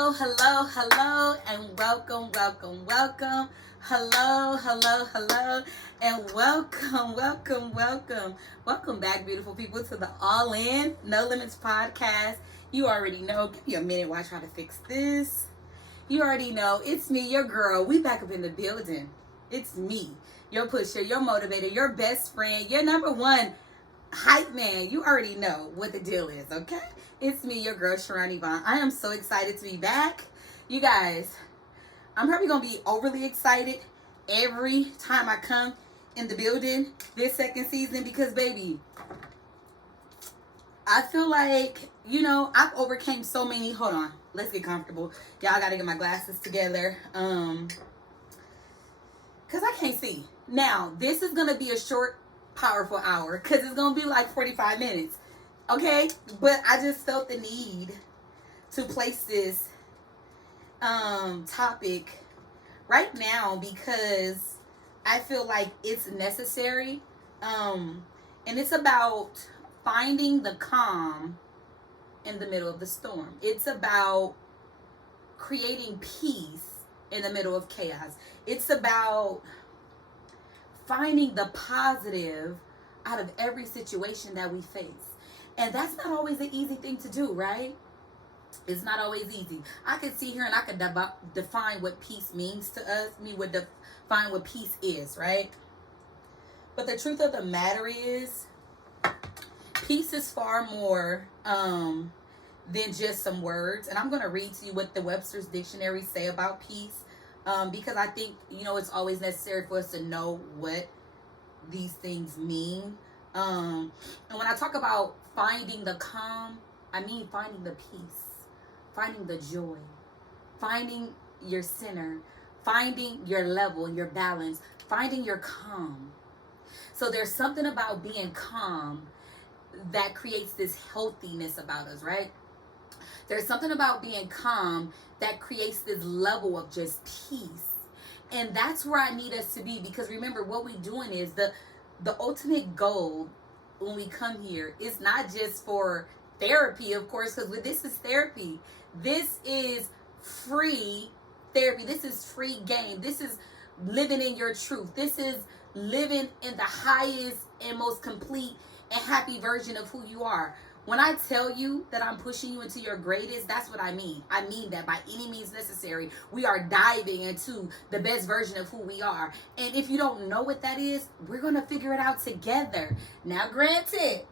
Hello, and welcome. Hello, and welcome. Welcome back, beautiful people, to the All In, No Limits podcast. You already know. Give me a minute while I try to fix this. You already know. It's me, your girl. We back up in the building. It's me, your pusher, your motivator, your best friend, your number one hype man. You already know what the deal is, okay? It's me, your girl, Sharon Yvonne. I am so excited to be back. You guys, I'm probably going to be overly excited every time I come in the building this second season because, baby, I feel like, I've overcame so many. Hold on. Let's get comfortable. Y'all got to get my glasses together. Because I can't see. Now, this is going to be a short, powerful hour because it's going to be like 45 minutes. Okay? But I just felt the need to place this topic right now because I feel like it's necessary. And it's about finding the calm in the middle of the storm. It's about creating peace in the middle of chaos. It's about finding the positive out of every situation that we face. And that's not always an easy thing to do, right? It's not always easy. I could sit here and I could define what peace means to us. Define what peace is, right? But the truth of the matter is, peace is far more than just some words. And I'm going to read to you what the Webster's Dictionary say about peace. Because I think, it's always necessary for us to know what these things mean. And when I talk about finding the calm, I mean finding the peace, finding the joy, finding your center, finding your level, your balance, finding your calm. So there's something about being calm that creates this healthiness about us, right? There's something about being calm that creates this level of just peace. And that's where I need us to be, because remember, what we're doing is the ultimate goal when we come here is not just for therapy, of course, because this is therapy. This is free therapy. This is free game. This is living in your truth. This is living in the highest and most complete and happy version of who you are. When I tell you that I'm pushing you into your greatest, that's what I mean. I mean that by any means necessary. We are diving into the best version of who we are. And if you don't know what that is, we're going to figure it out together. Now, granted,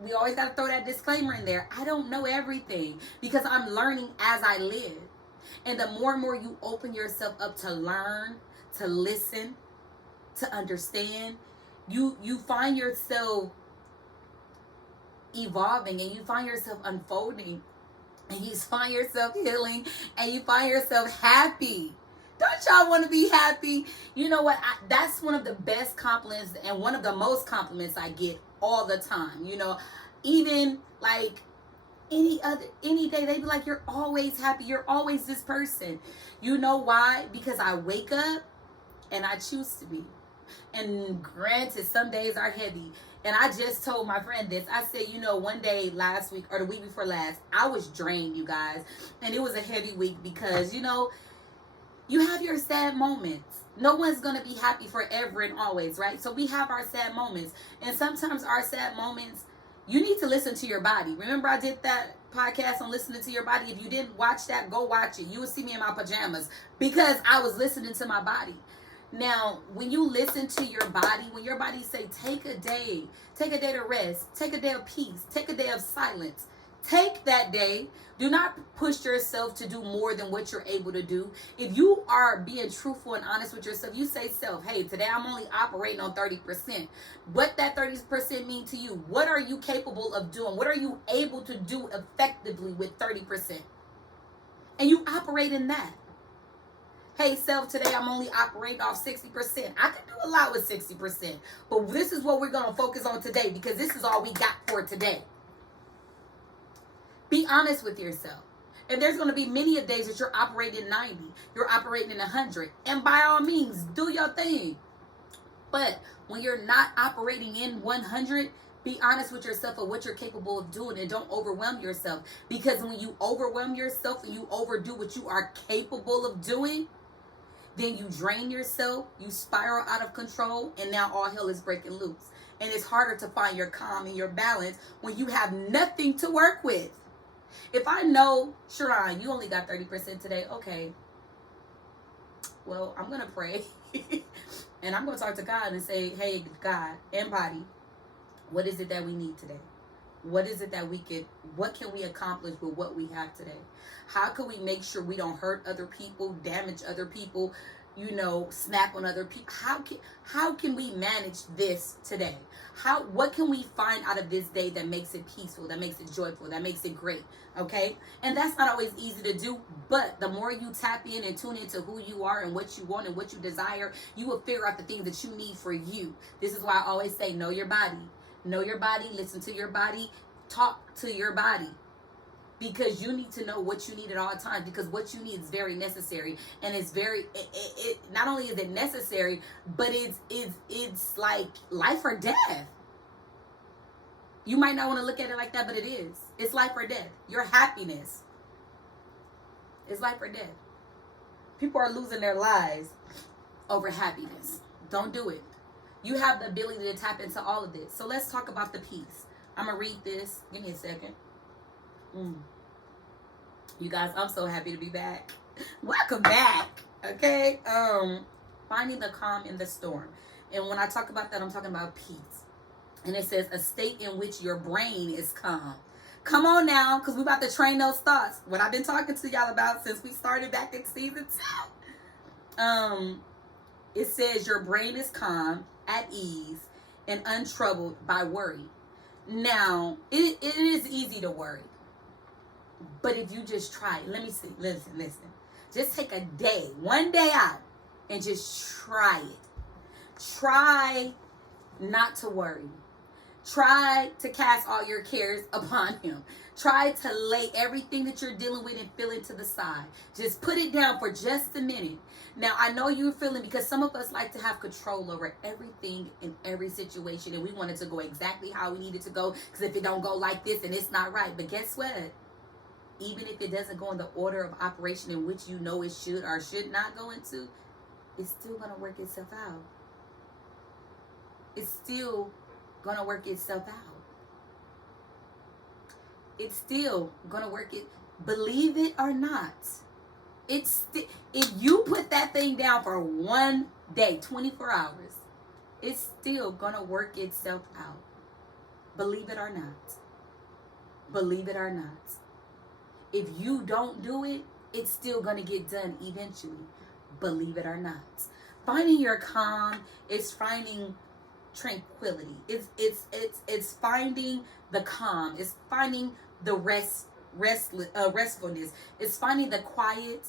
we always got to throw that disclaimer in there. I don't know everything because I'm learning as I live. And the more and more you open yourself up to learn, to listen, to understand, you find yourself evolving, and you find yourself unfolding, and you find yourself healing, and you find yourself happy. Don't y'all want to be happy? You know what? That's one of the best compliments and one of the most compliments I get all the time. Even like any day, they be like, you're always happy. You're always this person. You know why? Because I wake up and I choose to be. And granted, some days are heavy. And I just told my friend this. I said, one day last week or the week before last, I was drained, you guys. And it was a heavy week because, you have your sad moments. No one's going to be happy forever and always, right? So we have our sad moments. And sometimes our sad moments, you need to listen to your body. Remember I did that podcast on listening to your body? If you didn't watch that, go watch it. You will see me in my pajamas because I was listening to my body. Now, when you listen to your body, when your body say, take a day to rest, take a day of peace, take a day of silence, take that day. Do not push yourself to do more than what you're able to do. If you are being truthful and honest with yourself, you say self, hey, today I'm only operating on 30%. What that 30% mean to you? What are you capable of doing? What are you able to do effectively with 30%? And you operate in that. Hey, self, today I'm only operating off 60%. I can do a lot with 60%. But this is what we're going to focus on today because this is all we got for today. Be honest with yourself. And there's going to be many of days that you're operating 90. You're operating in 100. And by all means, do your thing. But when you're not operating in 100, Be honest with yourself of what you're capable of doing, and don't overwhelm yourself. Because when you overwhelm yourself and you overdo what you are capable of doing, then you drain yourself, you spiral out of control, and now all hell is breaking loose. And it's harder to find your calm and your balance when you have nothing to work with. If I know, Sharon, you only got 30% today, okay, well, I'm going to pray. And I'm going to talk to God and say, hey, God, embody, what is it that we need today? What is it that what can we accomplish with what we have today? How can we make sure we don't hurt other people, damage other people, snap on other people? How can we manage this today? What can we find out of this day that makes it peaceful, that makes it joyful, that makes it great? Okay? And that's not always easy to do, but the more you tap in and tune into who you are and what you want and what you desire, you will figure out the things that you need for you. This is why I always say, know your body. Know your body, listen to your body, talk to your body. Because you need to know what you need at all times, because what you need is very necessary. And it's not only is it necessary, but it's like life or death. You might not want to look at it like that, but it is. It's life or death. Your happiness is life or death. People are losing their lives over happiness. Don't do it. You have the ability to tap into all of this. So let's talk about the peace. I'm going to read this. Give me a second. You guys, I'm so happy to be back. Welcome back. Okay. Finding the calm in the storm. And when I talk about that, I'm talking about peace. And it says a state in which your brain is calm. Come on now, because we're about to train those thoughts. What I've been talking to y'all about since we started back in season 2. It says your brain is calm, at ease, and untroubled by worry. Now, it is easy to worry. But if you just try it, listen. Just take a day, one day out, and just try it. Try not to worry. Try to cast all your cares upon him. Try to lay everything that you're dealing with and feeling to the side. Just put it down for just a minute. Now, I know you're feeling, because some of us like to have control over everything in every situation, and we want it to go exactly how we need it to go, because if it don't go like this, then it's not right. But guess what? Even if it doesn't go in the order of operation in which you know it should or should not go into, it's still going to work itself out. It's still going to work itself out. It's still going to work it. Believe it or not. If you put that thing down for one day, 24 hours, it's still going to work itself out. Believe it or not. Believe it or not. If you don't do it, it's still going to get done eventually. Believe it or not. Finding your calm is finding tranquility. It's finding the calm. It's finding the restfulness. It's finding the quiet.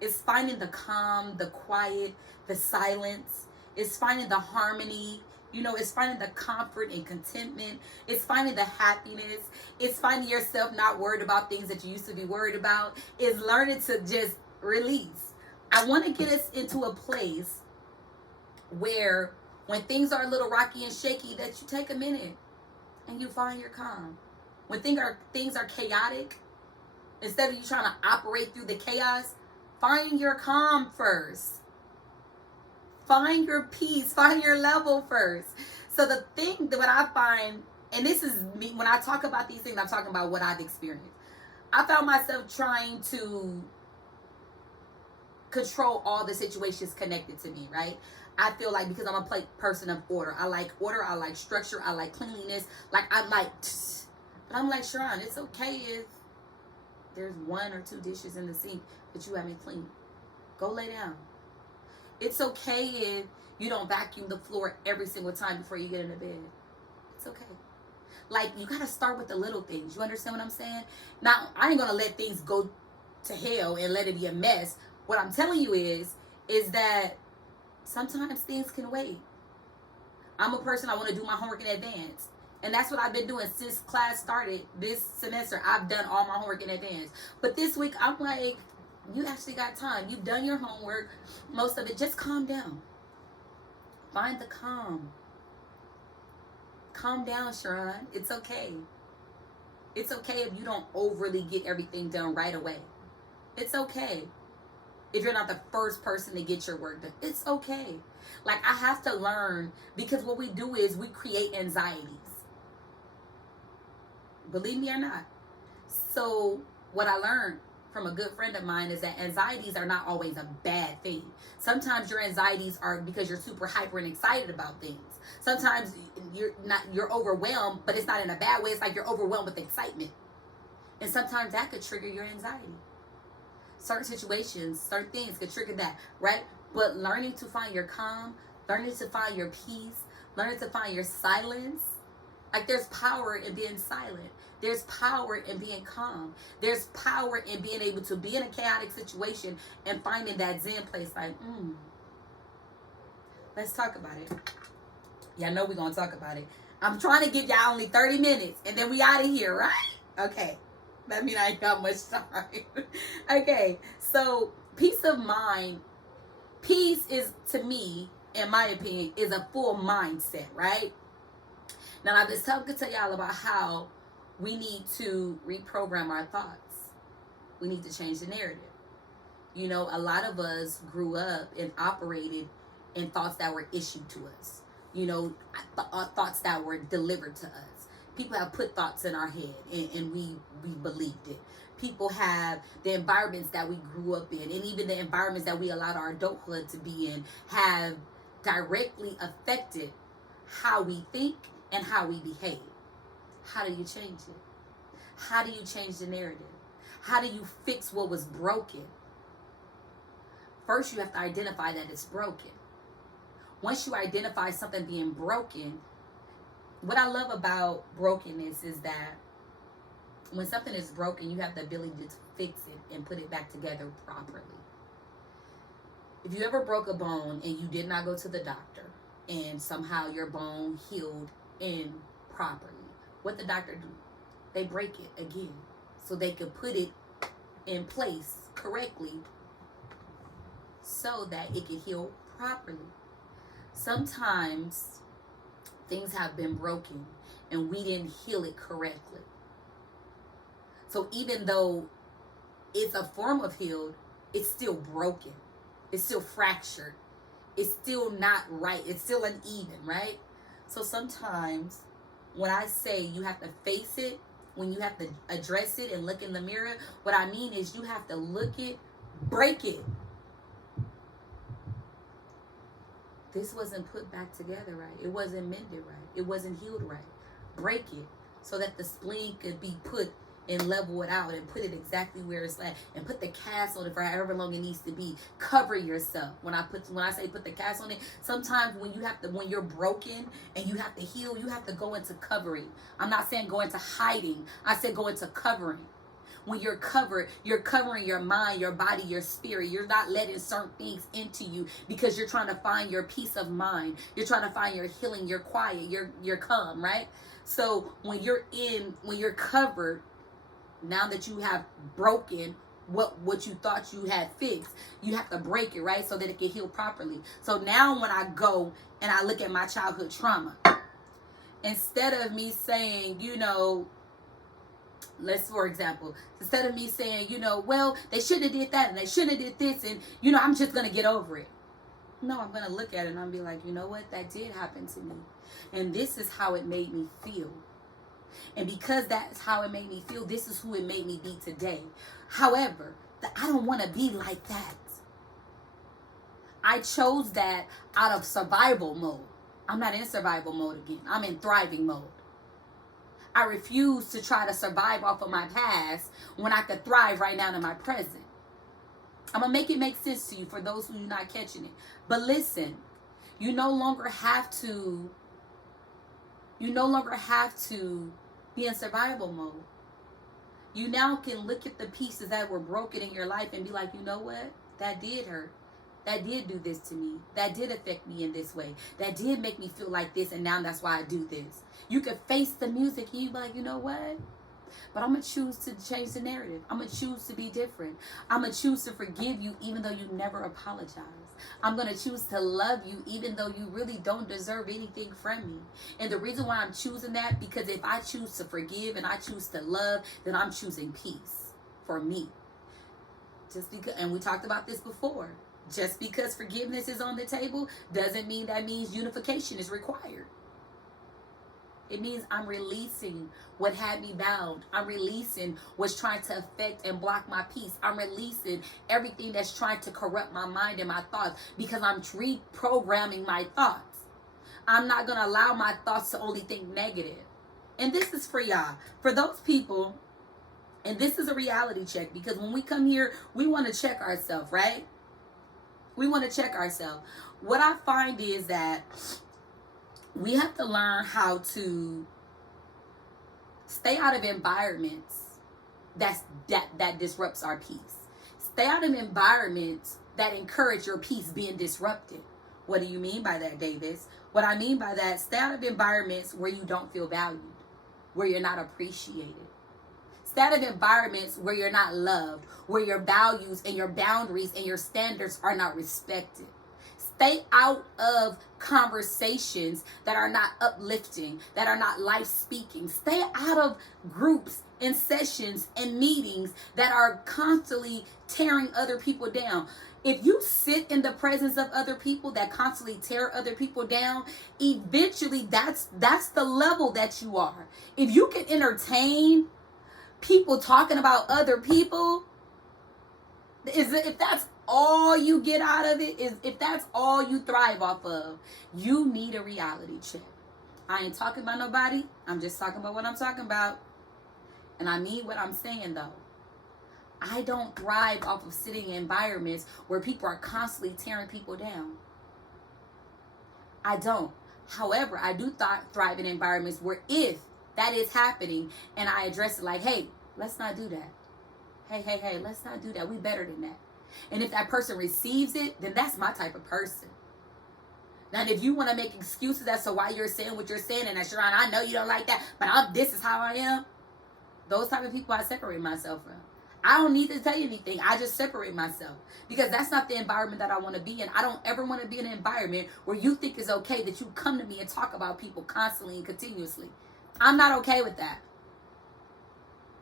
It's finding the calm, the quiet, the silence. It's finding the harmony. It's finding the comfort and contentment. It's finding the happiness. It's finding yourself not worried about things that you used to be worried about. It's learning to just release. I want to get us into a place where when things are a little rocky and shaky, that you take a minute and you find your calm. When things are chaotic, instead of you trying to operate through the chaos, find your calm first. Find your peace. Find your level first. So the thing that what I find, and this is me, when I talk about these things, I'm talking about what I've experienced. I found myself trying to control all the situations connected to me, right? I feel like, because I'm a person of order. I like order. I like structure. I like cleanliness. But I'm like, Sharon, it's okay if there's 1 or 2 dishes in the sink that you haven't cleaned. Go lay down. It's okay if you don't vacuum the floor every single time before you get into bed. It's okay. Like, you got to start with the little things. You understand what I'm saying? Now, I ain't going to let things go to hell and let it be a mess. What I'm telling you is that sometimes things can wait. I'm a person, I want to do my homework in advance. And that's what I've been doing since class started this semester. I've done all my homework in advance. But this week, I'm like, you actually got time. You've done your homework, most of it. Just calm down. Find the calm. Calm down, Sharon. It's okay. It's okay if you don't overly get everything done right away. It's okay if you're not the first person to get your work done. It's okay. Like, I have to learn, because what we do is we create anxieties. Believe me or not. So what I learned from a good friend of mine is that anxieties are not always a bad thing. Sometimes your anxieties are because you're super hyper and excited about things. Sometimes you're overwhelmed, but it's not in a bad way. It's like you're overwhelmed with excitement. And sometimes that could trigger your anxiety. Certain situations, certain things could trigger that, right? But learning to find your calm, learning to find your peace, learning to find your silence. Like, there's power in being silent. There's power in being calm. There's power in being able to be in a chaotic situation and finding that zen place. Like, let's talk about it. Yeah, I know we're going to talk about it. I'm trying to give y'all only 30 minutes and then we out of here, right? Okay. That means I ain't got much time. Okay. So, peace of mind. Peace is, to me, in my opinion, is a full mindset, right? Now, I was talking to y'all about how we need to reprogram our thoughts. We need to change the narrative. You know, a lot of us grew up and operated in thoughts that were issued to us. You know, thoughts that were delivered to us. People have put thoughts in our head and we believed it. People have the environments that we grew up in, and even the environments that we allowed our adulthood to be in have directly affected how we think and how we behave. How do you change it? How do you change the narrative? How do you fix what was broken? First, you have to identify that it's broken. Once you identify something being broken, what I love about brokenness is that when something is broken, you have the ability to fix it and put it back together properly. If you ever broke a bone and you did not go to the doctor and somehow your bone healed improperly, what the doctor do? They break it again so they could put it in place correctly so that it could heal properly. Sometimes things have been broken and we didn't heal it correctly. So even though it's a form of healed, it's still broken. It's still fractured. It's still not right. It's still uneven, right? So sometimes when I say you have to face it, when you have to address it and look in the mirror, what I mean is you have to look it, break it. This wasn't put back together right. It wasn't mended right. It wasn't healed right. Break it so that the spleen could be put and level it out and put it exactly where it's at and put the cast on it for however long it needs to be. Cover yourself. When I say put the cast on it, sometimes when you're broken and you have to heal, you have to go into covering. I'm not saying go into hiding. I said go into covering. When you're covered, you're covering your mind, your body, your spirit. You're not letting certain things into you because you're trying to find your peace of mind. You're trying to find your healing, your quiet, your calm, right? So when you're covered, now that you have broken what you thought you had fixed, you have to break it, right? So that it can heal properly. So now when I go and I look at my childhood trauma, instead of me saying, for example, instead of me saying, well, they shouldn't have did that and they shouldn't have did this and, I'm just going to get over it. No, I'm going to look at it and I'll be like, you know what? That did happen to me. And this is how it made me feel. And because that's how it made me feel, this is who it made me be today. However, I don't want to be like that. I chose that out of survival mode. I'm not in survival mode again. I'm in thriving mode. I refuse to try to survive off of my past when I could thrive right now in my present. I'm going to make it make sense to you for those who are not catching it. But listen, you no longer have to be in survival mode. You now can look at the pieces that were broken in your life and be like, you know what? That did hurt. That did do this to me. That did affect me in this way. That did make me feel like this, and now that's why I do this. You could face the music and you be like, you know what? But I'm going to choose to change the narrative. I'm going to choose to be different. I'm going to choose to forgive you even though you never apologize. I'm going to choose to love you even though you really don't deserve anything from me. And the reason why I'm choosing that, because if I choose to forgive and I choose to love, then I'm choosing peace for me. Just because, and we talked about this before, just because forgiveness is on the table doesn't mean that means unification is required. It means I'm releasing what had me bound. I'm releasing what's trying to affect and block my peace. I'm releasing everything that's trying to corrupt my mind and my thoughts, because I'm reprogramming my thoughts. I'm not going to allow my thoughts to only think negative. And this is for y'all. For those people, and this is a reality check, because when we come here, we want to check ourselves, right? We want to check ourselves. What I find is that we have to learn how to stay out of environments that disrupts our peace. Stay out of environments that encourage your peace being disrupted. What do you mean by that, Davis? What I mean by that, stay out of environments where you don't feel valued, where you're not appreciated. Stay out of environments where you're not loved, where your values and your boundaries and your standards are not respected. Stay out of conversations that are not uplifting, that are not life-speaking. Stay out of groups and sessions and meetings that are constantly tearing other people down. If you sit in the presence of other people that constantly tear other people down, eventually that's the level that you are. If you can entertain people talking about other people, if that's all you get out of it, if that's all you thrive off of, you need a reality check. I ain't talking about nobody. I'm just talking about what I'm talking about. And I mean what I'm saying, though. I don't thrive off of sitting in environments where people are constantly tearing people down. I don't. However, I do thrive in environments where if that is happening and I address it like, hey, let's not do that. Hey, let's not do that. We better than that. And if that person receives it, then that's my type of person. Now, if you want to make excuses as to why you're saying what you're saying, and Sharon, I know you don't like that, but this is how I am. Those type of people I separate myself from. I don't need to tell you anything. I just separate myself, because that's not the environment that I want to be in. I don't ever want to be in an environment where you think it's okay that you come to me and talk about people constantly and continuously. I'm not okay with that.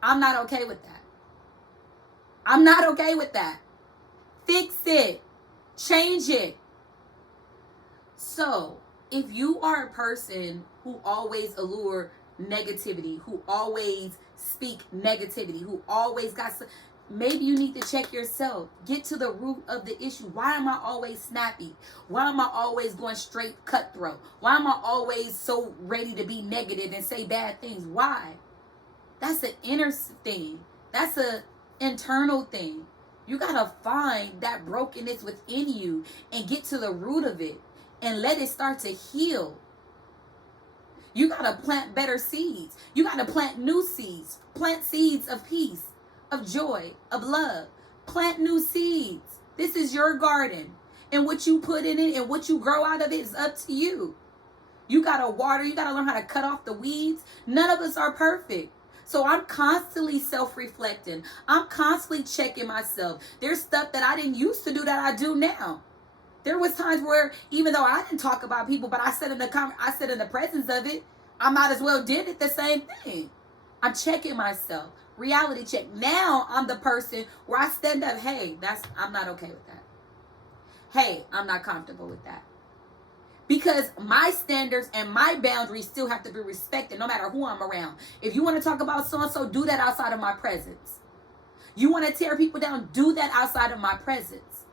I'm not okay with that. I'm not okay with that. Fix it. Change it. So, if you are a person who always allure negativity, who always speak negativity, who always maybe you need to check yourself. Get to the root of the issue. Why am I always snappy? Why am I always going straight cutthroat? Why am I always so ready to be negative and say bad things? Why? That's an inner thing. That's an internal thing. You got to find that brokenness within you and get to the root of it and let it start to heal. You got to plant better seeds. You got to plant new seeds. Plant seeds of peace, of joy, of love. Plant new seeds. This is your garden. And what you put in it and what you grow out of it is up to you. You got to water. You got to learn how to cut off the weeds. None of us are perfect. So I'm constantly self-reflecting. I'm constantly checking myself. There's stuff that I didn't used to do that I do now. There was times where even though I didn't talk about people, but I said in the presence of it, I might as well did it the same thing. I'm checking myself. Reality check. Now I'm the person where I stand up. Hey, I'm not okay with that. Hey, I'm not comfortable with that. Because my standards and my boundaries still have to be respected no matter who I'm around. If you want to talk about so-and-so, do that outside of my presence. You want to tear people down, do that outside of my presence.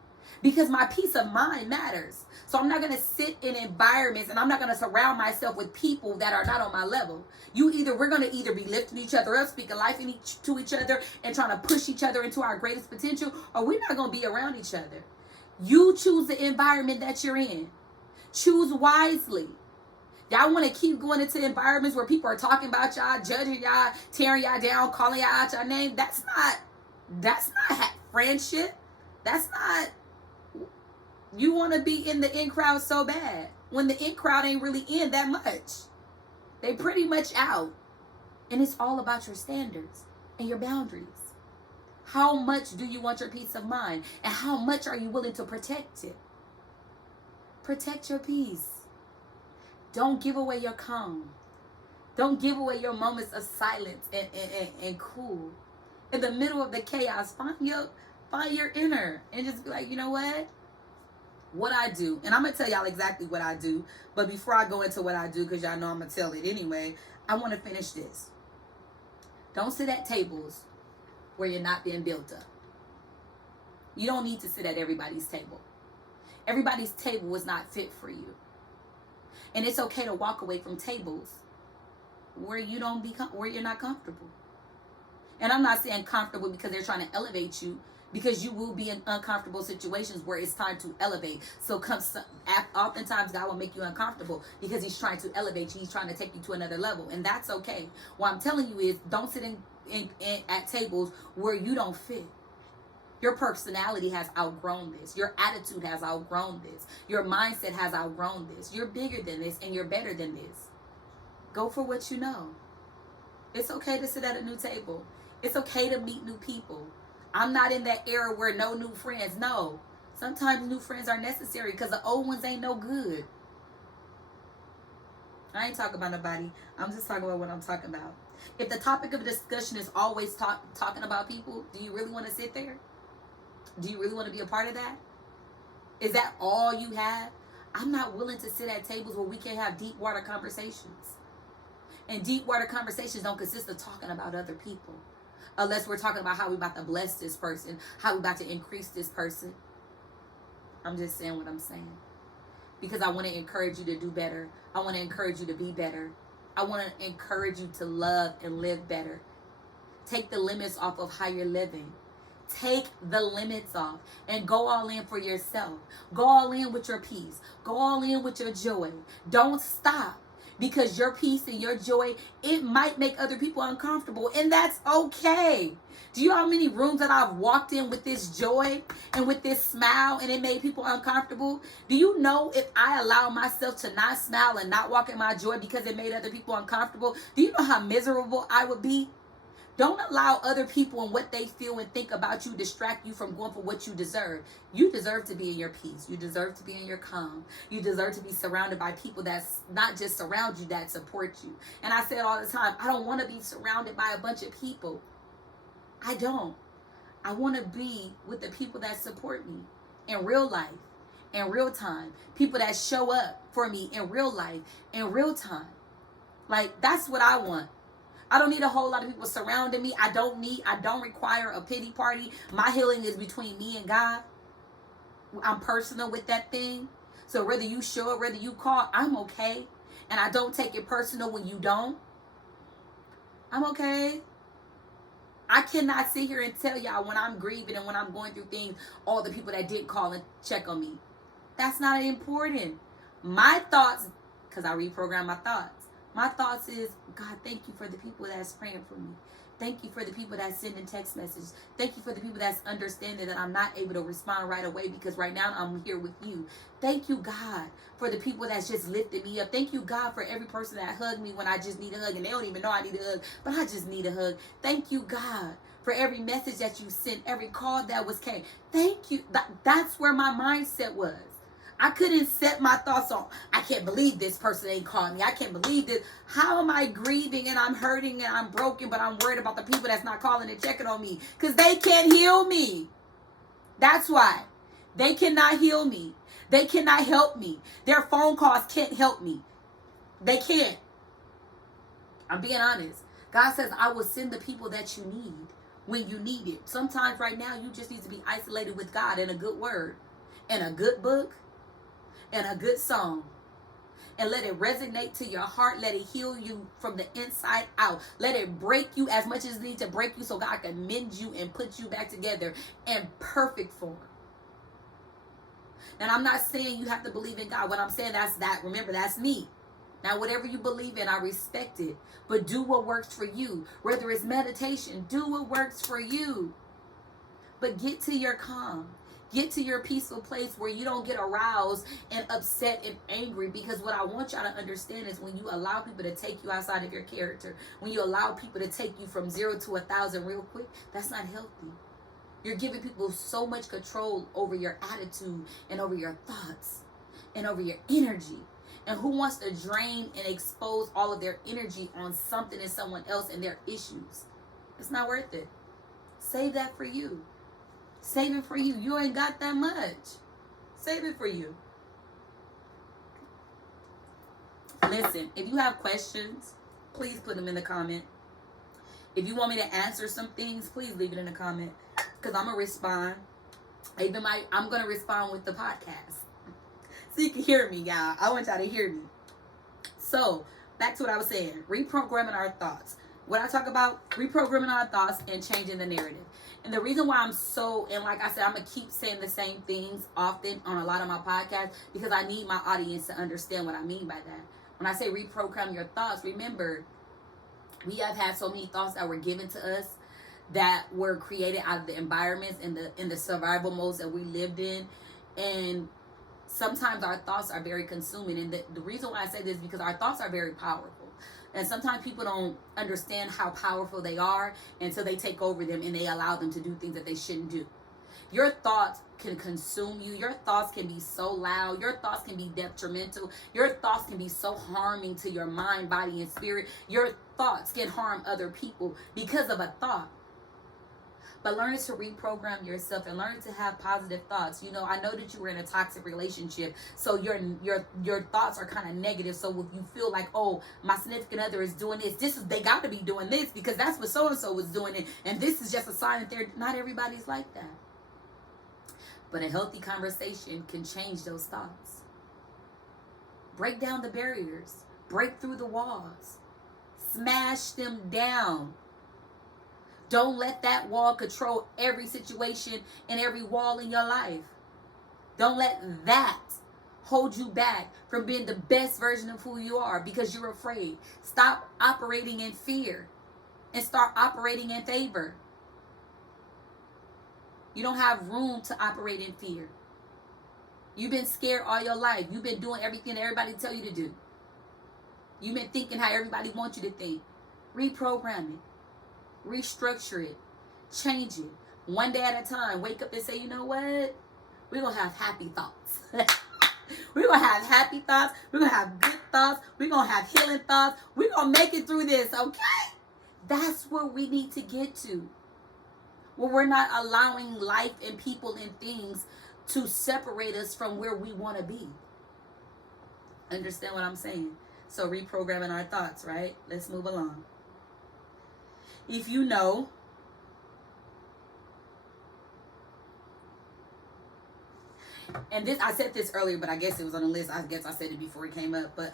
Because my peace of mind matters. So I'm not going to sit in environments and I'm not going to surround myself with people that are not on my level. We're going to either be lifting each other up, speaking life to each other and trying to push each other into our greatest potential, or we're not going to be around each other. You choose the environment that you're in. Choose wisely. Y'all want to keep going into environments where people are talking about y'all, judging y'all, tearing y'all down, calling y'all out your name. That's not friendship. That's not. You want to be in the in crowd so bad when the in crowd ain't really in that much. They pretty much out. And it's all about your standards and your boundaries. How much do you want your peace of mind? And how much are you willing to protect it? Protect your peace. Don't give away your calm. Don't give away your moments of silence and cool. In the middle of the chaos, find your inner and just be like, you know what I do. And I'm going to tell y'all exactly what I do. But before I go into what I do, because y'all know I'm going to tell it anyway, I want to finish this. Don't sit at tables where you're not being built up. You don't need to sit at everybody's table. Everybody's table was not fit for you. And it's okay to walk away from tables where you're not comfortable. And I'm not saying comfortable because they're trying to elevate you, because you will be in uncomfortable situations where it's time to elevate. So oftentimes God will make you uncomfortable because he's trying to elevate you. He's trying to take you to another level. And that's okay. What I'm telling you is, don't sit at tables where you don't fit. Your personality has outgrown this. Your attitude has outgrown this. Your mindset has outgrown this. You're bigger than this and you're better than this. Go for what you know. It's okay to sit at a new table. It's okay to meet new people. I'm not in that era where no new friends. No. Sometimes new friends are necessary because the old ones ain't no good. I ain't talking about nobody. I'm just talking about what I'm talking about. If the topic of discussion is always talking about people, do you really want to sit there? Do you really want to be a part of that? Is that all you have? I'm not willing to sit at tables where we can have deep water conversations. And deep water conversations don't consist of talking about other people. Unless we're talking about how we about to bless this person, how we about to increase this person. I'm just saying what I'm saying. Because I want to encourage you to do better. I want to encourage you to be better. I want to encourage you to love and live better. Take the limits off of how you're living. Take the limits off and go all in for yourself. Go all in with your peace. Go all in with your joy. Don't stop. Because your peace and your joy, it might make other people uncomfortable. And that's okay. Do you know how many rooms that I've walked in with this joy and with this smile and it made people uncomfortable? Do you know if I allow myself to not smile and not walk in my joy because it made other people uncomfortable, do you know how miserable I would be? Don't allow other people and what they feel and think about you distract you from going for what you deserve. You deserve to be in your peace. You deserve to be in your calm. You deserve to be surrounded by people that's not just surround you, that support you. And I say it all the time, I don't want to be surrounded by a bunch of people. I don't. I want to be with the people that support me in real life, in real time. People that show up for me in real life, in real time. Like, that's what I want. I don't need a whole lot of people surrounding me. I don't require a pity party. My healing is between me and God. I'm personal with that thing. So whether you show up, whether you call, I'm okay. And I don't take it personal when you don't. I'm okay. I cannot sit here and tell y'all when I'm grieving and when I'm going through things, all the people that did call and check on me. That's not important. My thoughts, because I reprogram my thoughts. My thoughts is, God, thank you for the people that's praying for me. Thank you for the people that's sending text messages. Thank you for the people that's understanding that I'm not able to respond right away because right now I'm here with you. Thank you, God, for the people that's just lifted me up. Thank you, God, for every person that hugged me when I just need a hug and they don't even know I need a hug, but I just need a hug. Thank you, God, for every message that you sent, every call that was came. Thank you. That's where my mindset was. I couldn't set my thoughts on, I can't believe this person ain't calling me. I can't believe this. How am I grieving and I'm hurting and I'm broken, but I'm worried about the people that's not calling and checking on me? Because they can't heal me. That's why. They cannot heal me. They cannot help me. Their phone calls can't help me. They can't. I'm being honest. God says, I will send the people that you need when you need it. Sometimes right now, you just need to be isolated with God in a good word, in a good book, and a good song, and let it resonate to your heart. Let it heal you from the inside out. Let it break you as much as it needs to break you so God can mend you and put you back together in perfect form. And I'm not saying you have to believe in God. What I'm saying, remember, that's me. Now, whatever you believe in, I respect it. But do what works for you. Whether it's meditation, do what works for you. But get to your calm. Get to your peaceful place where you don't get aroused and upset and angry. Because what I want y'all to understand is when you allow people to take you outside of your character, when you allow people to take you from 0 to 1,000 real quick, that's not healthy. You're giving people so much control over your attitude and over your thoughts and over your energy. And who wants to drain and expose all of their energy on something and someone else and their issues? It's not worth it. Save that for you. Save it for you. You ain't got that much. Save it for you. Listen, if you have questions, please put them in the comment. If you want me to answer some things, please leave it in the comment. Because I'm going to respond. I'm going to respond with the podcast. So you can hear me, y'all. I want y'all to hear me. So, back to what I was saying. Reprogramming our thoughts. What I talk about, reprogramming our thoughts and changing the narrative. And the reason why and like I said, I'm going to keep saying the same things often on a lot of my podcasts, because I need my audience to understand what I mean by that. When I say reprogram your thoughts, remember, we have had so many thoughts that were given to us that were created out of the environments and the survival modes that we lived in. And sometimes our thoughts are very consuming. And the reason why I say this is because our thoughts are very powerful. And sometimes people don't understand how powerful they are until they take over them and they allow them to do things that they shouldn't do. Your thoughts can consume you. Your thoughts can be so loud. Your thoughts can be detrimental. Your thoughts can be so harming to your mind, body, and spirit. Your thoughts can harm other people because of a thought. But learning to reprogram yourself and learning to have positive thoughts. You know, I know that you were in a toxic relationship, so your thoughts are kind of negative. So if you feel like, oh, my significant other is doing this, they got to be doing this because that's what so-and-so was doing it, and this is just a sign that not everybody's like that. But a healthy conversation can change those thoughts. Break down the barriers. Break through the walls. Smash them down. Don't let that wall control every situation and every wall in your life. Don't let that hold you back from being the best version of who you are because you're afraid. Stop operating in fear and start operating in favor. You don't have room to operate in fear. You've been scared all your life. You've been doing everything that everybody tell you to do. You've been thinking how everybody wants you to think. Reprogram it. Restructure it. Change it. One day at a time. Wake up and say, you know what? We're going to have happy thoughts. We're going to have happy thoughts. We're going to have good thoughts. We're going to have healing thoughts. We're going to make it through this, okay? That's where we need to get to. Where we're not allowing life and people and things to separate us from where we want to be. Understand what I'm saying? So reprogramming our thoughts, right? Let's move along. If you know, and this, I said this earlier, but I guess it was on the list. I guess I said it before it came up. But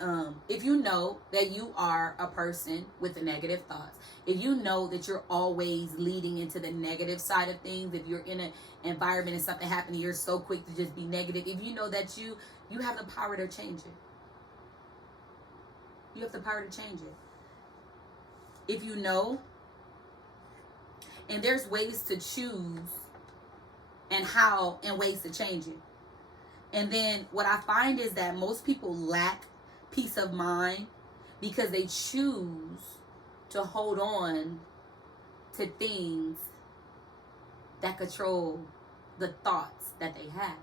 if you know that you are a person with the negative thoughts, if you know that you're always leading into the negative side of things, if you're in an environment and something happening, you're so quick to just be negative. If you know that you have the power to change it. You have the power to change it. If you know, and there's ways to choose and ways to change it. And then what I find is that most people lack peace of mind because they choose to hold on to things that control the thoughts that they have.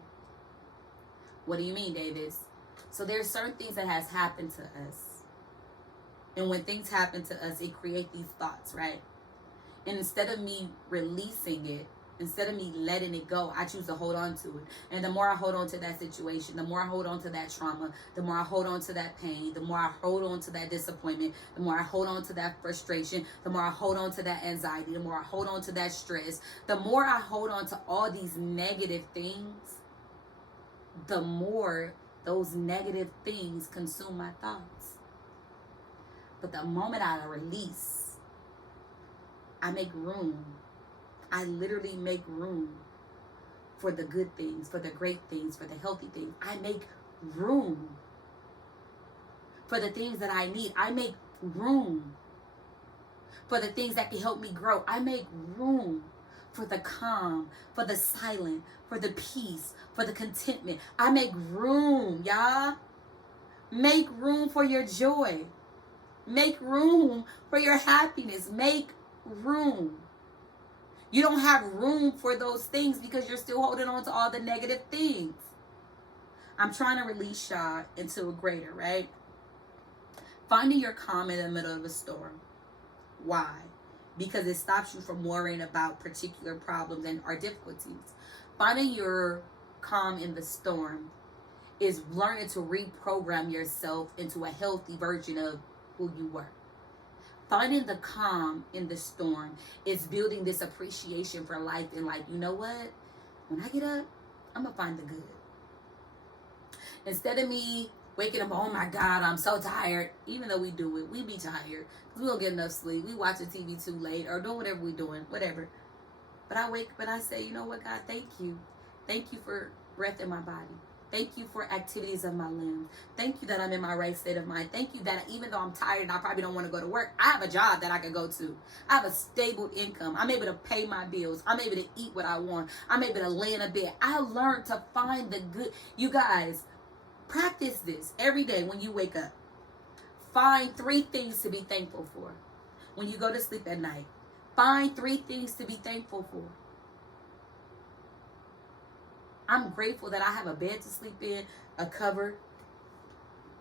What do you mean, Davis? So there's certain things that has happened to us. And when things happen to us, it creates these thoughts, right? And instead of me releasing it, instead of me letting it go, I choose to hold on to it. And the more I hold on to that situation, the more I hold on to that trauma, the more I hold on to that pain, the more I hold on to that disappointment, the more I hold on to that frustration, the more I hold on to that anxiety, the more I hold on to that stress, the more I hold on to all these negative things, the more those negative things consume my thoughts. But the moment I release, I make room. I literally make room for the good things, for the great things, for the healthy things. I make room for the things that I need. I make room for the things that can help me grow. I make room for the calm, for the silent, for the peace, for the contentment. I make room, y'all. Make room for your joy. Make room for your happiness. Make room. You don't have room for those things because you're still holding on to all the negative things. I'm trying to release y'all into a greater, right? Finding your calm in the middle of a storm. Why? Because it stops you from worrying about particular problems and or difficulties. Finding your calm in the storm is learning to reprogram yourself into a healthy version of who you were. Finding the calm in the storm is building this appreciation for life and like, you know what? When I get up, I'm going to find the good. Instead of me waking up, oh my God, I'm so tired. Even though we do it, we be tired because we don't get enough sleep. We watching TV too late or doing whatever we're doing, whatever. But I wake up and I say, you know what, God, thank you. Thank you for breath in my body. Thank you for activities of my limbs. Thank you that I'm in my right state of mind. Thank you that even though I'm tired and I probably don't want to go to work, I have a job that I can go to. I have a stable income. I'm able to pay my bills. I'm able to eat what I want. I'm able to lay in a bed. I learned to find the good. You guys, practice this every day when you wake up. Find 3 things to be thankful for. When you go to sleep at night, find 3 things to be thankful for. I'm grateful that I have a bed to sleep in, a cover,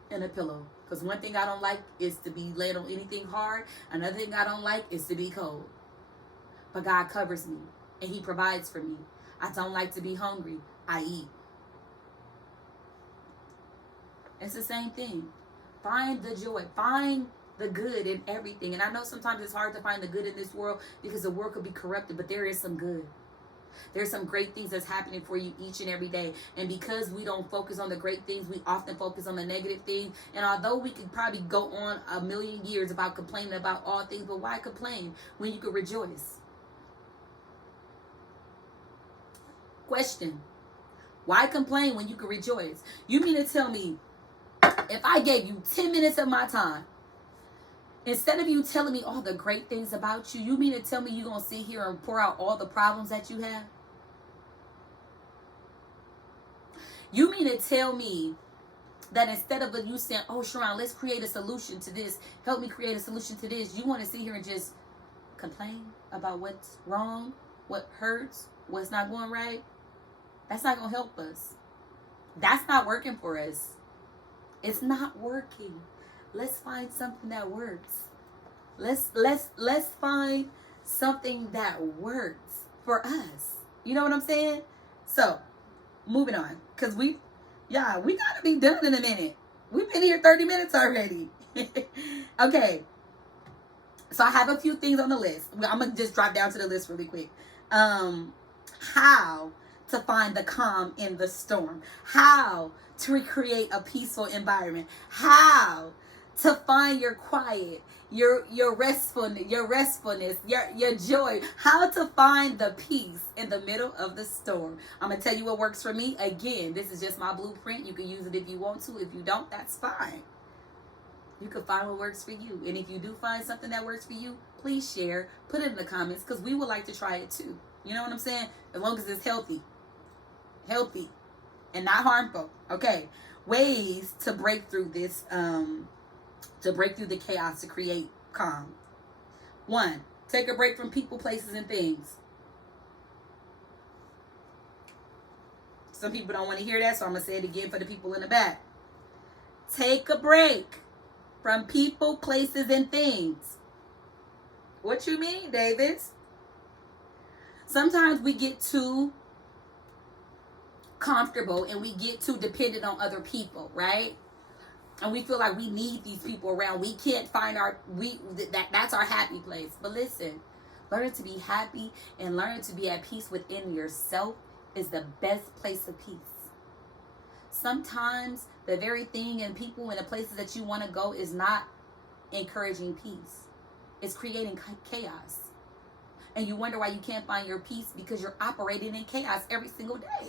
and a pillow. Because one thing I don't like is to be laid on anything hard. Another thing I don't like is to be cold. But God covers me and He provides for me. I don't like to be hungry. I eat. It's the same thing. Find the joy. Find the good in everything. And I know sometimes it's hard to find the good in this world because the world could be corrupted, but there is some good. There's some great things that's happening for you each and every day. And because we don't focus on the great things, we often focus on the negative things. And although we could probably go on a million years about complaining about all things, but why complain when you could rejoice? Question. Why complain when you could rejoice? You mean to tell me if I gave you 10 minutes of my time, instead of you telling me all the great things about you, you mean to tell me you're going to sit here and pour out all the problems that you have? You mean to tell me that instead of you saying, oh, Sharon, let's create a solution to this, help me create a solution to this, you want to sit here and just complain about what's wrong, what hurts, what's not going right? That's not going to help us. That's not working for us. It's not working. Let's find something that works. Let's find something that works for us. You know what I'm saying? So, moving on. Because we gotta be done in a minute. We've been here 30 minutes already. Okay. So I have a few things on the list. I'm gonna just drop down to the list really quick. How to find the calm in the storm. How to recreate a peaceful environment. How to find your quiet, your restfulness, your joy. How to find the peace in the middle of the storm. I'm going to tell you what works for me. Again, this is just my blueprint. You can use it if you want to. If you don't, that's fine. You can find what works for you. And if you do find something that works for you, please share. Put it in the comments because we would like to try it too. You know what I'm saying? As long as it's healthy. Healthy and not harmful. Okay. Ways to break through this, to break through the chaos to create calm. 1, take a break from people, places, and things. Some people don't want to hear that, so I'm going to say it again for the people in the back. Take a break from people, places, and things. What you mean, Davis? Sometimes we get too comfortable and we get too dependent on other people, right? And we feel like we need these people around. We can't find that's our happy place. But listen, learning to be happy and learning to be at peace within yourself is the best place of peace. Sometimes the very thing and people and the places that you want to go is not encouraging peace. It's creating chaos. And you wonder why you can't find your peace because you're operating in chaos every single day.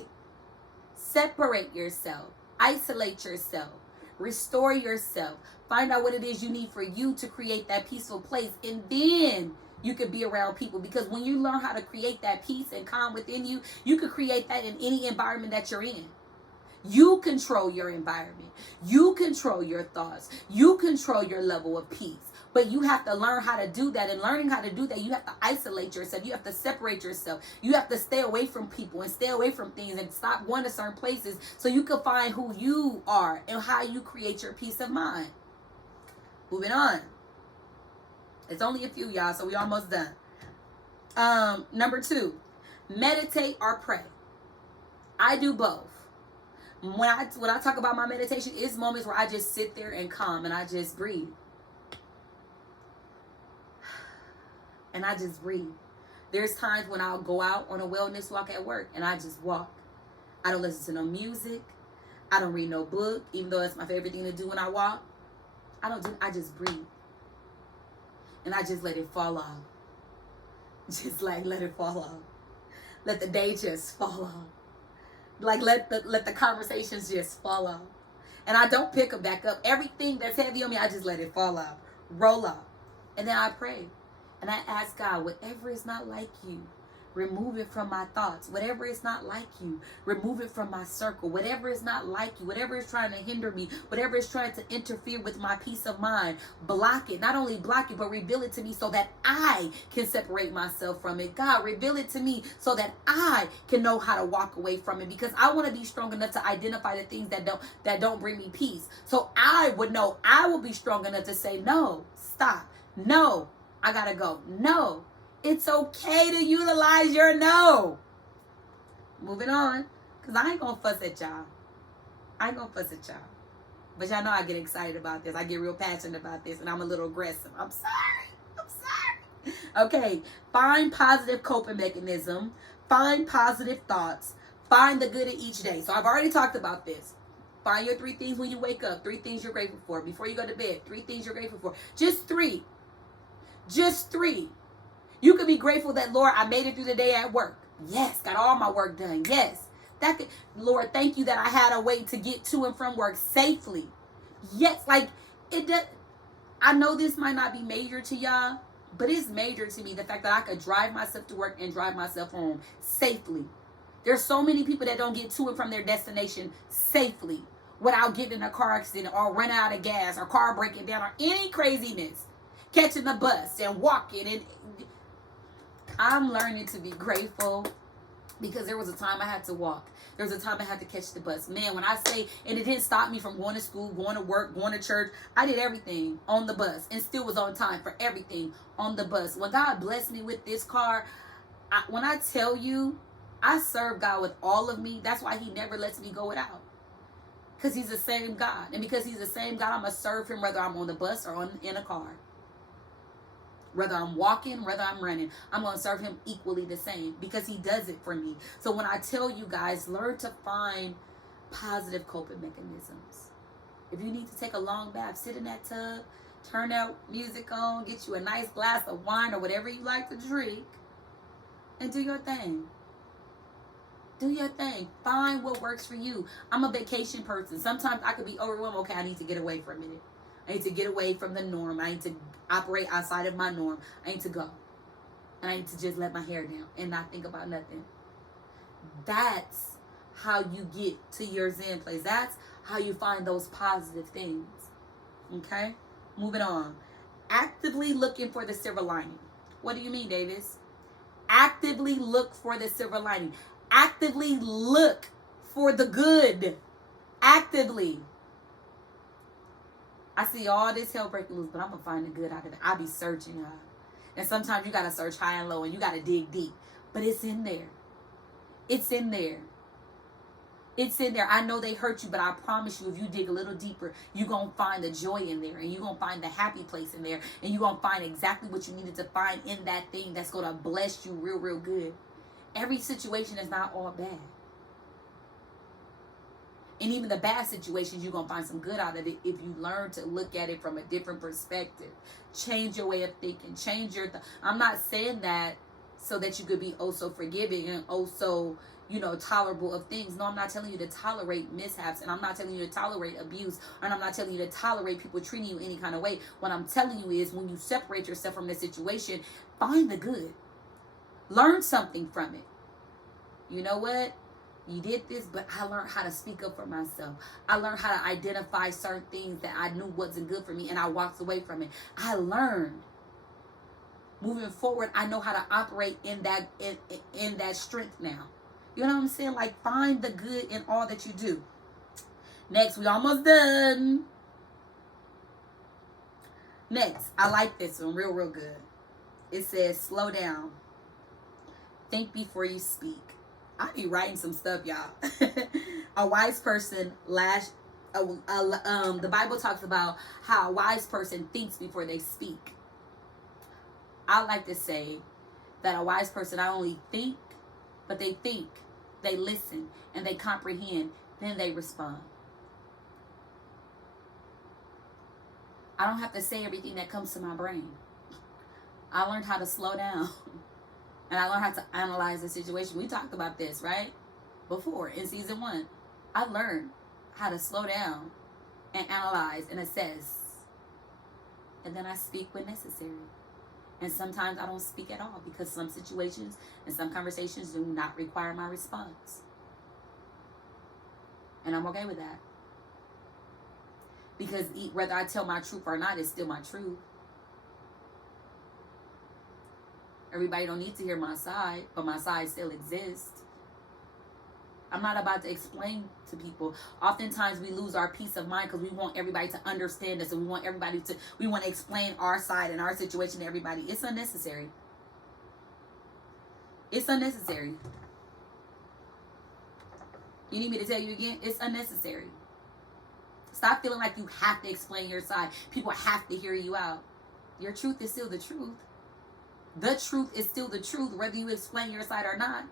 Separate yourself. Isolate yourself. Restore yourself. Find out what it is you need for you to create that peaceful place. And then you could be around people. Because when you learn how to create that peace and calm within you, you could create that in any environment that you're in. You control your environment. You control your thoughts. You control your level of peace. But you have to learn how to do that. And learning how to do that, you have to isolate yourself. You have to separate yourself. You have to stay away from people and stay away from things and stop going to certain places so you can find who you are and how you create your peace of mind. Moving on. It's only a few, y'all, so we almost done. Number 2, meditate or pray. I do both. When I talk about my meditation, it's moments where I just sit there and calm and I just breathe. And I just breathe. There's times when I'll go out on a wellness walk at work and I just walk. I don't listen to no music. I don't read no book, even though it's my favorite thing to do when I walk. I just breathe. And I just let it fall off. Just like let it fall off. Let the day just fall off. Like let the conversations just fall off. And I don't pick them back up. Everything that's heavy on me, I just let it fall off. Roll off. And then I pray. And I ask God, whatever is not like you, remove it from my thoughts. Whatever is not like you, remove it from my circle. Whatever is not like you, whatever is trying to hinder me, whatever is trying to interfere with my peace of mind, block it. Not only block it, but reveal it to me so that I can separate myself from it. God, reveal it to me so that I can know how to walk away from it, because I want to be strong enough to identify the things that don't bring me peace. So I would know, I will be strong enough to say, no, stop. No, I gotta go. No. It's okay to utilize your no. Moving on. Because I ain't going to fuss at y'all. But y'all know I get excited about this. I get real passionate about this. And I'm a little aggressive. I'm sorry. Okay. Find positive coping mechanism. Find positive thoughts. Find the good in each day. So I've already talked about this. Find your 3 things when you wake up. 3 things you're grateful for. Before you go to bed, 3 things you're grateful for. Just 3. Just 3. You could be grateful that, Lord, I made it through the day at work. Yes, got all my work done. Yes. Lord, thank you that I had a way to get to and from work safely. Yes, like it does. I know this might not be major to y'all, but it's major to me, the fact that I could drive myself to work and drive myself home safely. There's so many people that don't get to and from their destination safely without getting in a car accident or running out of gas or car breaking down or any craziness. Catching the bus and walking. And I'm learning to be grateful, because there was a time I had to walk. There was a time I had to catch the bus. Man, when I say, and it didn't stop me from going to school, going to work, going to church. I did everything on the bus and still was on time for everything on the bus. When God blessed me with this car, when I tell you, I serve God with all of me. That's why he never lets me go without. Because he's the same God. And because he's the same God, I'm going to serve him whether I'm on the bus or in a car. Whether I'm walking, whether I'm running, I'm going to serve him equally the same, because he does it for me. So when I tell you guys, learn to find positive coping mechanisms. If you need to take a long bath, sit in that tub, turn that music on, get you a nice glass of wine or whatever you like to drink, and do your thing. Do your thing. Find what works for you. I'm a vacation person. Sometimes I could be overwhelmed. Okay, I need to get away for a minute. I need to get away from the norm. I need to operate outside of my norm. I need to go. And I need to just let my hair down and not think about nothing. That's how you get to your Zen place. That's how you find those positive things. Okay? Moving on. Actively looking for the silver lining. What do you mean, Davis? Actively look for the silver lining. Actively look for the good. Actively. I see all this hell breaking loose, but I'm going to find the good out of it. I be searching, y'all. And sometimes you got to search high and low, and you got to dig deep. But it's in there. It's in there. It's in there. I know they hurt you, but I promise you, if you dig a little deeper, you're going to find the joy in there. And you're going to find the happy place in there. And you're going to find exactly what you needed to find in that thing that's going to bless you real, real good. Every situation is not all bad. And even the bad situations, you're going to find some good out of it if you learn to look at it from a different perspective. Change your way of thinking. Change your... I'm not saying that so that you could be oh so forgiving and oh so, tolerable of things. No, I'm not telling you to tolerate mishaps. And I'm not telling you to tolerate abuse. And I'm not telling you to tolerate people treating you any kind of way. What I'm telling you is, when you separate yourself from the situation, find the good. Learn something from it. You know what? You did this, but I learned how to speak up for myself. I learned how to identify certain things that I knew wasn't good for me, and I walked away from it. I learned. Moving forward, I know how to operate in that strength now. You know what I'm saying? Like, find the good in all that you do. Next, we almost done. Next, I like this one real good. It says, slow down. Think before you speak. I be writing some stuff, y'all. A wise person the Bible talks about how a wise person thinks before they speak. I like to say that a wise person not only think, but they think, they listen, and they comprehend, then they respond. I don't have to say everything that comes to my brain. I learned how to slow down. And I learned how to analyze the situation. We talked about this, right? Before, in season 1. I learned how to slow down and analyze and assess. And then I speak when necessary. And sometimes I don't speak at all because some situations and some conversations do not require my response. And I'm okay with that. Because whether I tell my truth or not, it's still my truth. Everybody don't need to hear my side, but my side still exists. I'm not about to explain to people. Oftentimes we lose our peace of mind because we want everybody to understand us, and we want to explain our side and our situation to everybody. It's unnecessary. It's unnecessary. You need me to tell you again? It's unnecessary. Stop feeling like you have to explain your side. People have to hear you out. Your truth is still the truth. The truth is still the truth, whether you explain your side or not.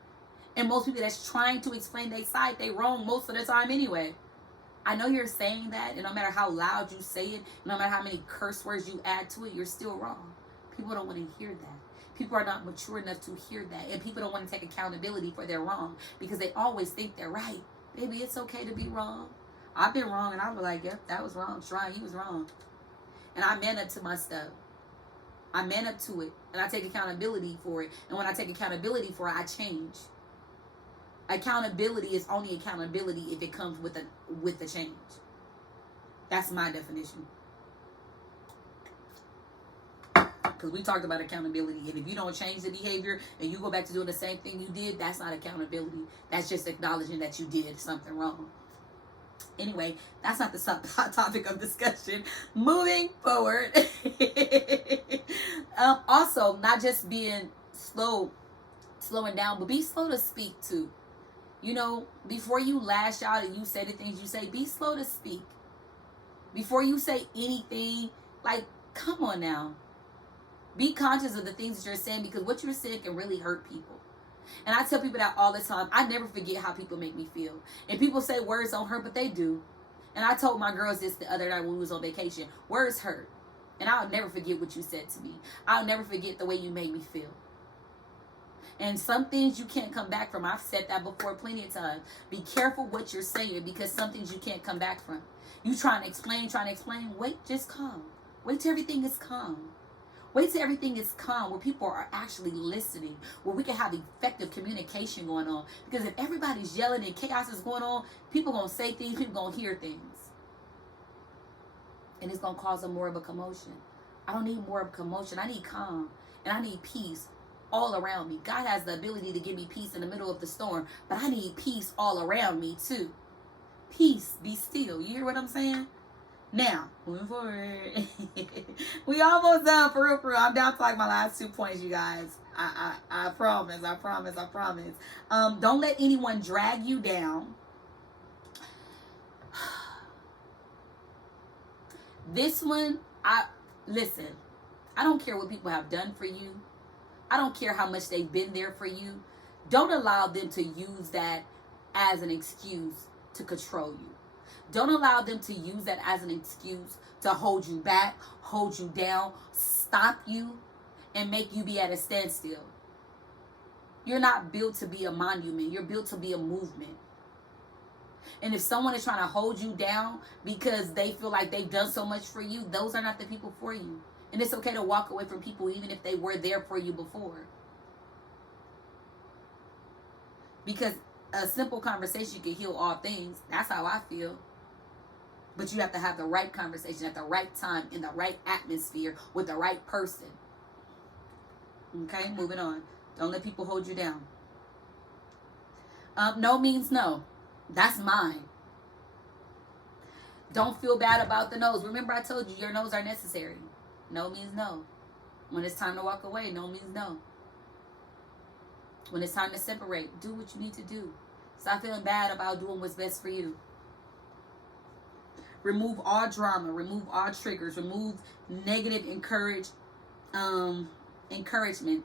And most people that's trying to explain their side, they wrong most of the time anyway. I know you're saying that, and no matter how loud you say it, no matter how many curse words you add to it, you're still wrong. People don't want to hear that. People are not mature enough to hear that. And people don't want to take accountability for their wrong because they always think they're right. Baby, it's okay to be wrong. I've been wrong, and I was like, yep, that was wrong. Try, he was wrong. And I man up to my stuff. I man up to it, and I take accountability for it. And when I take accountability for it, I change. Accountability is only accountability if it comes with the change. That's my definition. Because we talked about accountability, and if you don't change the behavior and you go back to doing the same thing you did, that's not accountability. That's just acknowledging that you did something wrong. Anyway, that's not the topic of discussion. Moving forward. Also, not just being slowing down, but be slow to speak too. You know, before you lash out and you say the things you say, be slow to speak. Before you say anything, like, come on now. Be conscious of the things that you're saying, because what you're saying can really hurt people. And I tell people that all the time. I never forget how people make me feel. And people say words don't hurt, but they do. And I told my girls this the other night when we was on vacation. Words hurt. And I'll never forget what you said to me. I'll never forget the way you made me feel. And some things you can't come back from. I've said that before plenty of times. Be careful what you're saying, because some things you can't come back from. You trying to explain. Wait, just calm. Wait till everything is calm. Wait till everything is calm, where people are actually listening, where we can have effective communication going on. Because if everybody's yelling and chaos is going on, people going to say things, people going to hear things. And it's going to cause more of a commotion. I don't need more of a commotion. I need calm, and I need peace all around me. God has the ability to give me peace in the middle of the storm, but I need peace all around me too. Peace, be still. You hear what I'm saying? Now, moving forward. We almost done, for real. I'm down to like my last 2 points, you guys. I promise. Don't let anyone drag you down. This one, listen. I don't care what people have done for you. I don't care how much they've been there for you. Don't allow them to use that as an excuse to control you. Don't allow them to use that as an excuse to hold you back, hold you down, stop you, and make you be at a standstill. You're not built to be a monument. You're built to be a movement. And if someone is trying to hold you down because they feel like they've done so much for you, those are not the people for you. And it's okay to walk away from people even if they were there for you before. Because a simple conversation can heal all things. That's how I feel. But you have to have the right conversation at the right time, in the right atmosphere, with the right person. Okay, moving on. Don't let people hold you down. No means no. That's mine. Don't feel bad about the no's. Remember I told you your no's are necessary. No means no. When it's time to walk away, no means no. When it's time to separate, do what you need to do. Stop feeling bad about doing what's best for you. Remove all drama. Remove all triggers. Remove negative encouragement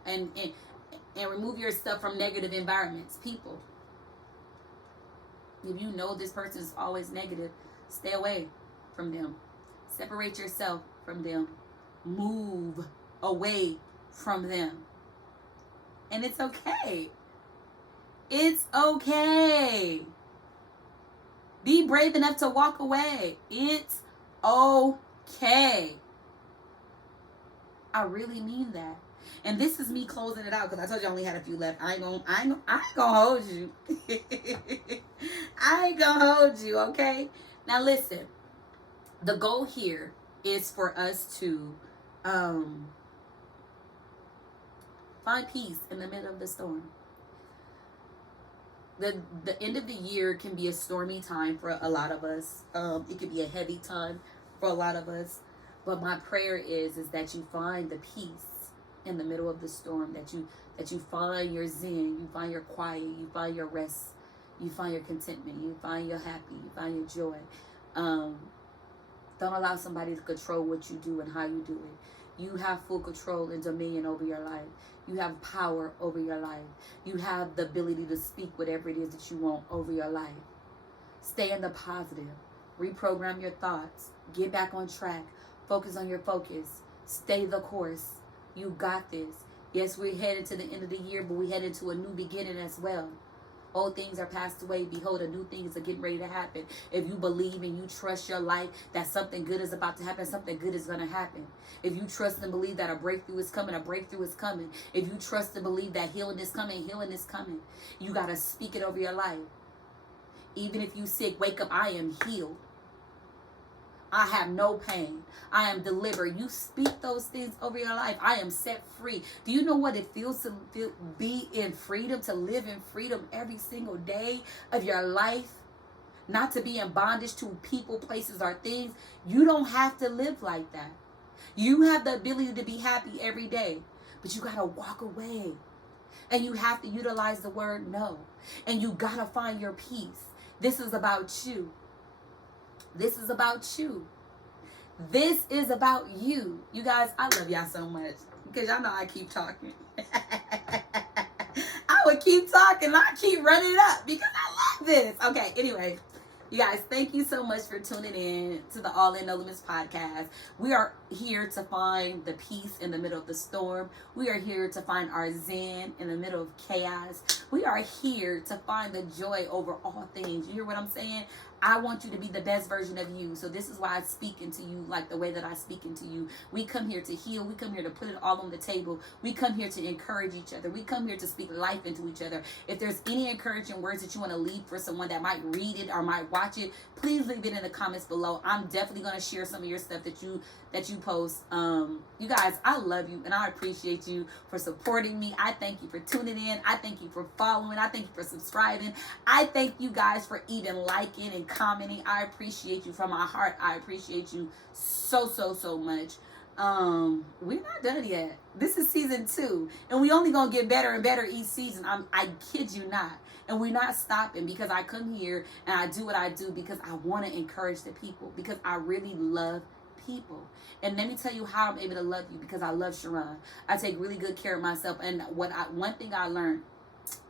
and remove yourself from negative environments, people. If you know this person is always negative, stay away from them. Separate yourself from them. Move away from them. And it's okay. It's okay. Be brave enough to walk away. It's okay. I really mean that. And this is me closing it out because I told you I only had a few left. I ain't gonna hold you. I ain't gonna hold you, okay? Now listen. The goal here is for us to find peace in the middle of the storm. The end of the year can be a stormy time for a lot of us. It could be a heavy time for a lot of us. But my prayer is that you find the peace in the middle of the storm, that you find your zen, you find your quiet, you find your rest, you find your contentment, you find your happy, you find your joy. Don't allow somebody to control what you do and how you do it. You have full control and dominion over your life. You have power over your life. You have the ability to speak whatever it is that you want over your life. Stay in the positive. Reprogram your thoughts. Get back on track. Focus on your focus. Stay the course. You got this. Yes, we're headed to the end of the year, but we head into a new beginning as well. Old things are passed away. Behold, a new thing is getting ready to happen. If you believe and you trust your life that something good is about to happen, something good is going to happen. If you trust and believe that a breakthrough is coming, a breakthrough is coming. If you trust and believe that healing is coming, healing is coming. You got to speak it over your life. Even if you sick, wake up, I am healed. I have no pain. I am delivered. You speak those things over your life. I am set free. Do you know what it feels to be in freedom, to live in freedom every single day of your life? Not to be in bondage to people, places, or things. You don't have to live like that. You have the ability to be happy every day, but you got to walk away. And you have to utilize the word no. And you got to find your peace. This is about you. This is about you. This is about you. You guys, I love y'all so much because y'all know I keep talking. I would keep talking. I keep running up because I love this. Okay, anyway, you guys, thank you so much for tuning in to the All In No Limits podcast. We are here to find the peace in the middle of the storm. We are here to find our zen in the middle of chaos. We are here to find the joy over all things. You hear what I'm saying? I want you to be the best version of you. So this is why I speak into you like the way that I speak into you. We come here to heal. We come here to put it all on the table. We come here to encourage each other. We come here to speak life into each other. If there's any encouraging words that you want to leave for someone that might read it or might watch it, please leave it in the comments below. I'm definitely going to share some of your stuff that you post. You guys, I love you and I appreciate you for supporting me. I thank you for tuning in. I thank you for following. I thank you for subscribing. I thank you guys for even liking and commenting. I appreciate you from my heart. I appreciate you so much. We're not done yet. This is season 2 and we only gonna get better and better each season. I kid you not. And we're not stopping because I come here and I do what I do because I want to encourage the people, because I really love people. And let me tell you how I'm able to love you, because I love Sharon. I take really good care of myself. And one thing I learned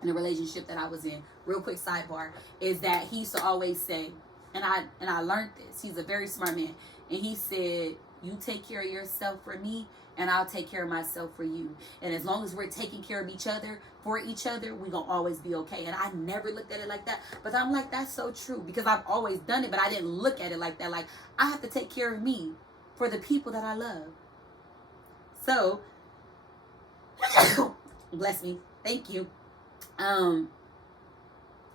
in a relationship that I was in, real quick sidebar, is that he used to always say, and I learned this. He's a very smart man. And he said, you take care of yourself for me, and I'll take care of myself for you. And as long as we're taking care of each other, for each other, we're going to always be okay. And I never looked at it like that. But I'm like, that's so true, because I've always done it, but I didn't look at it like that. Like, I have to take care of me for the people that I love. So, bless me. Thank you. I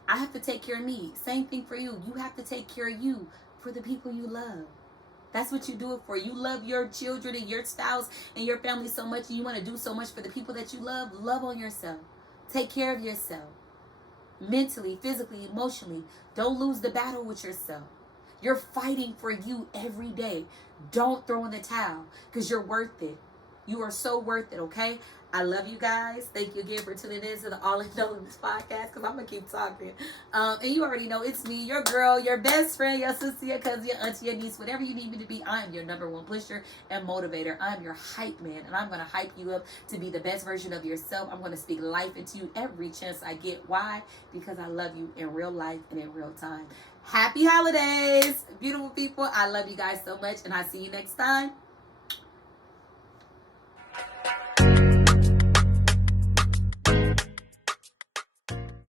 have to take care of me. Same thing for you. You have to take care of you for the people you love. That's what you do it for. You love your children and your spouse and your family so much, and you want to do so much for the people that you love. Love on yourself. Take care of yourself. Mentally, physically, emotionally. Don't lose the battle with yourself. You're fighting for you every day. Don't throw in the towel because you're worth it. You are so worth it, okay? I love you guys. Thank you again for tuning in to the All in This podcast, because I'm going to keep talking. And you already know it's me, your girl, your best friend, your sister, your cousin, your auntie, your niece, whatever you need me to be. I am your #1 pusher and motivator. I am your hype man, and I'm going to hype you up to be the best version of yourself. I'm going to speak life into you every chance I get. Why? Because I love you in real life and in real time. Happy holidays, beautiful people. I love you guys so much, and I'll see you next time.